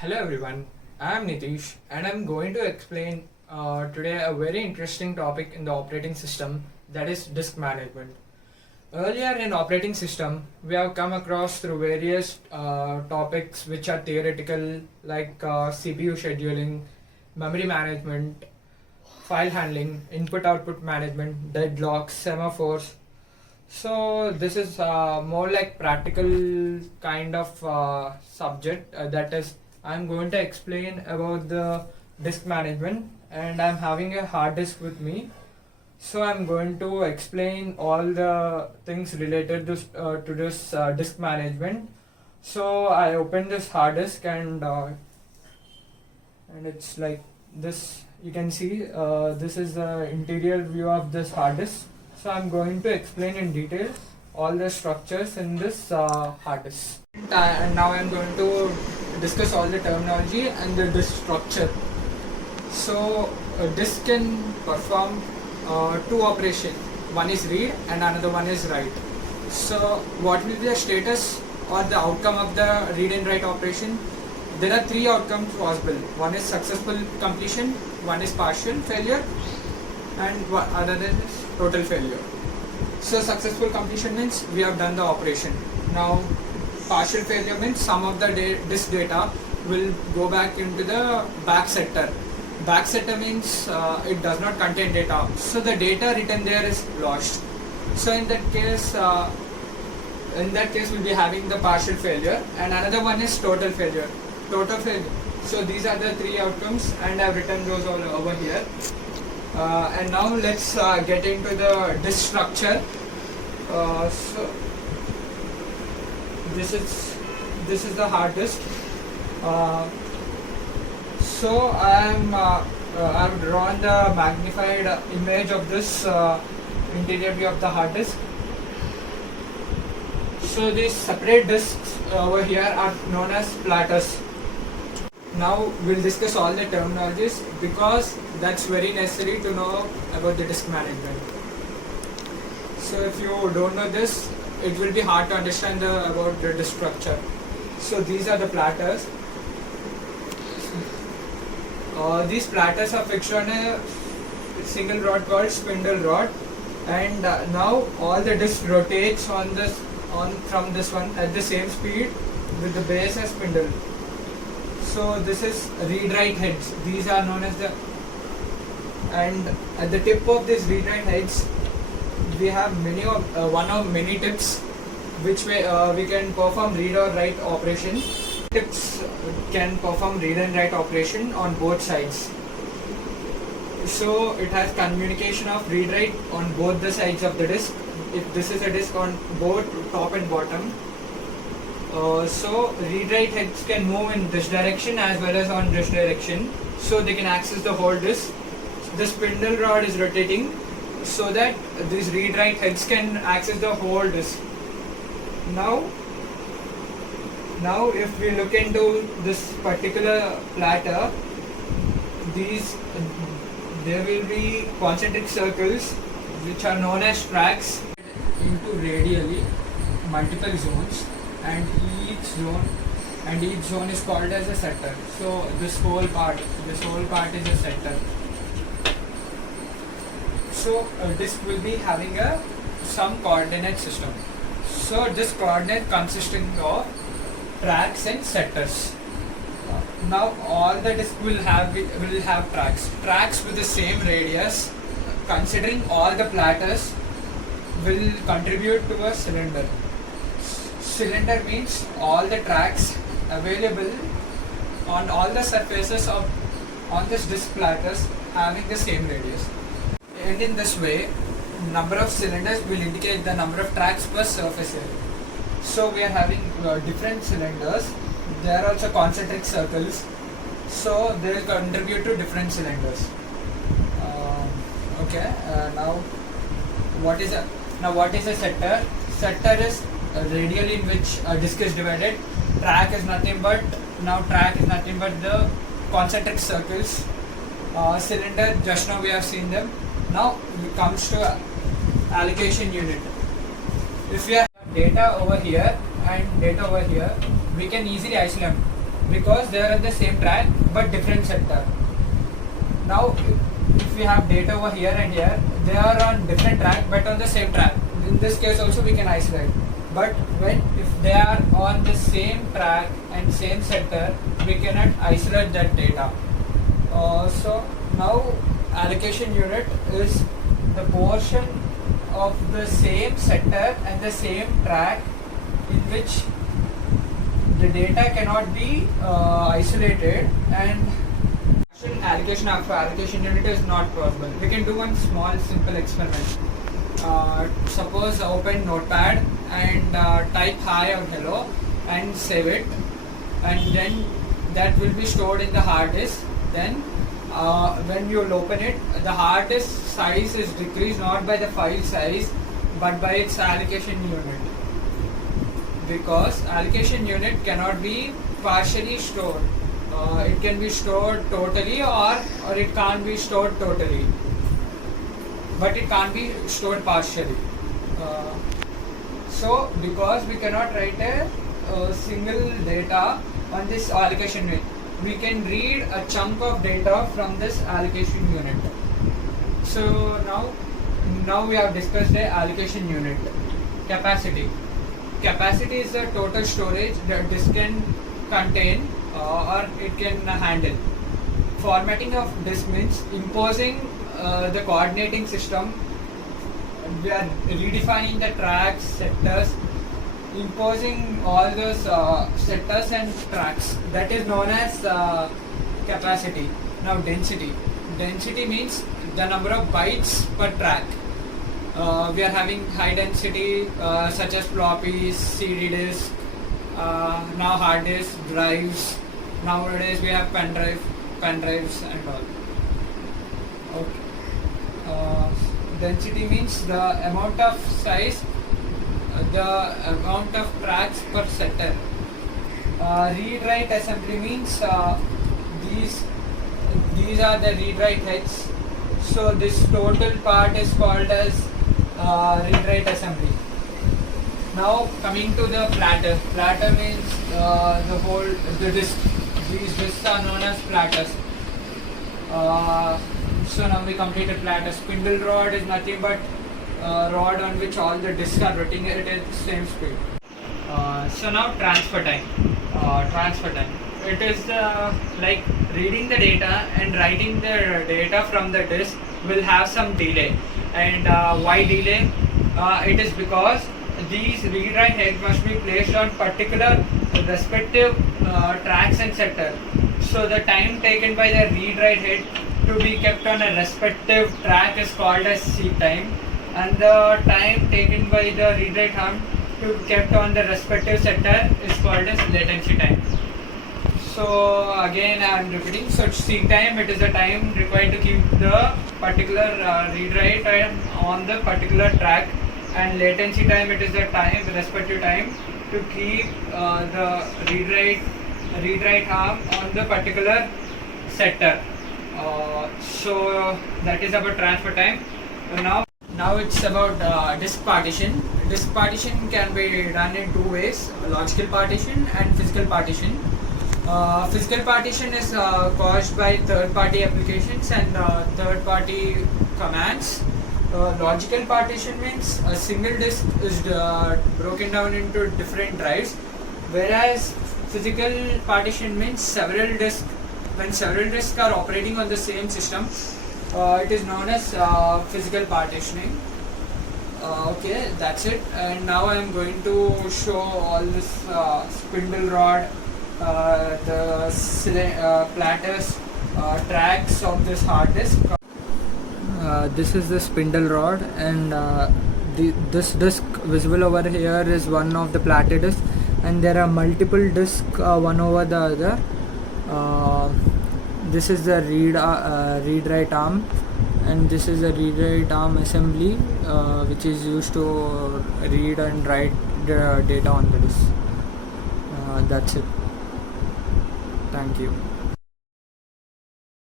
Hello everyone, I am Nitish and I am going to explain today a very interesting topic in the operating system, that is disk management. Earlier in operating system, we have come across through various topics which are theoretical, like CPU scheduling, memory management, file handling, input-output management, deadlocks, semaphores. So this is more like practical kind of subject, that is I'm going to explain about the disk management, and I'm having a hard disk with me. So I'm going to explain all the things related to this disk management. So I opened this hard disk, and it's like this. You can see this is the interior view of this hard disk. So I'm going to explain in detail all the structures in this hard disk. And now I'm going to discuss all the terminology and the disk structure. So a disk can perform two operations. One is read and another one is write. So what will be the status or the outcome of the read and write operation? There are three outcomes possible. One is successful completion, one is partial failure, and other than is total failure. So successful completion means we have done the operation. Now partial failure means some of the disk data will go back into the back sector. Back sector means it does not contain data, so the data written there is lost. So in that case we'll be having the partial failure, and another one is total failure. So these are the three outcomes, and I've written those all over here. And now let's get into the disk structure. So this is the hard disk. So I've drawn the magnified image of this interior view of the hard disk. So these separate disks over here are known as platters. Now we'll discuss all the terminologies because that's very necessary to know about the disk management. So if you don't know this, it will be hard to understand about the disk structure. So these are the platters. These platters are fixed on a single rod called spindle rod, and now all the disk rotates from this one at the same speed with the base as spindle. So this is read-write heads. These are known as and at the tip of these read-write heads, we have one of many tips which we can perform read or write operation. Tips can perform read and write operation on both sides. So it has communication of read-write on both the sides of the disk. If this is a disk on both top and bottom. So read-write heads can move in this direction as well as on this direction, so they can access the whole disk. The spindle rod is rotating so that these read-write heads can access the whole disk. Now if we look into this particular platter, there will be concentric circles which are known as tracks into radially multiple zones, and each zone is called as a sector. So this whole part is a sector. So disk will be having some coordinate system. So this coordinate consisting of tracks and sectors. Now all the disk will have tracks with the same radius. Considering all the platters will contribute to a cylinder. Cylinder means all the tracks available on all the surfaces on this disk platters having the same radius. And in this way, number of cylinders will indicate the number of tracks per surface area. So we are having different cylinders. They are also concentric circles, so they will contribute to different cylinders. Now what is a sector? Sector is radial in which a disk is divided. Track is nothing but the concentric circles. Cylinder, just now we have seen them. Now it comes to allocation unit. If we have data over here and data over here, we can easily isolate them. because they are at the same track but different sector. Now if we have data over here and here, they are on different track but on the same track. In this case also we can isolate. But if they are on the same track and same sector, we cannot isolate that data. So now allocation unit is the portion of the same sector and the same track in which the data cannot be isolated, and allocation of allocation unit is not possible. We can do one small simple experiment. Suppose open notepad and type hi or hello and save it, and then that will be stored in the hard disk. Then when you will open it, the hard disk size is decreased not by the file size but by its allocation unit, because allocation unit cannot be partially stored. It can be stored totally or it can't be stored totally, but it can't be stored partially. So because we cannot write a single data on this allocation unit, we can read a chunk of data from this allocation unit. So now we have discussed the allocation unit. Capacity is the total storage that disk can contain or it can handle. Formatting of disk means imposing the coordinating system. We are redefining the tracks, sectors, imposing all those sectors and tracks. That is known as capacity. Now density means the number of bytes per track. We are having high density such as floppies, CD disk, now hard disk, drives. Nowadays we have pendrives and all. Okay. Density means the amount of size, the amount of tracks per sector. Read-write assembly means these are the read-write heads. So this total part is called as read-write assembly. Now coming to the platter. Platter means the disk. These disks are known as platters. So now we completed platter. Spindle rod is nothing but rod on which all the disks are rotating at the same speed. So now transfer time. It is like reading the data and writing the data from the disk will have some delay. And why delay? It is because these read-write heads must be placed on particular respective tracks and sector. So the time taken by the read-write head to be kept on a respective track is called as seek time, and the time taken by the read-write arm to be kept on the respective sector is called as latency time. So again I am repeating. So seek time, it is the time required to keep the particular read-write on the particular track, and latency time, it is the respective time to keep the read-write arm on the particular sector. So that is about transfer time. Now it's about disk partition. Disk partition can be done in two ways: logical partition and physical partition. Physical partition is caused by third-party applications and third-party commands. Logical partition means a single disk is broken down into different drives, whereas physical partition means several disks. When several disks are operating on the same system, it is known as physical partitioning. Okay, that's it. And now I am going to show all this spindle rod, the platters, tracks of this hard disk. This is the spindle rod, and this disk visible over here is one of the platter disks, and there are multiple disks one over the other. This is the read-write arm, and this is the read-write arm assembly which is used to read and write the data on the disk. That's it. Thank you.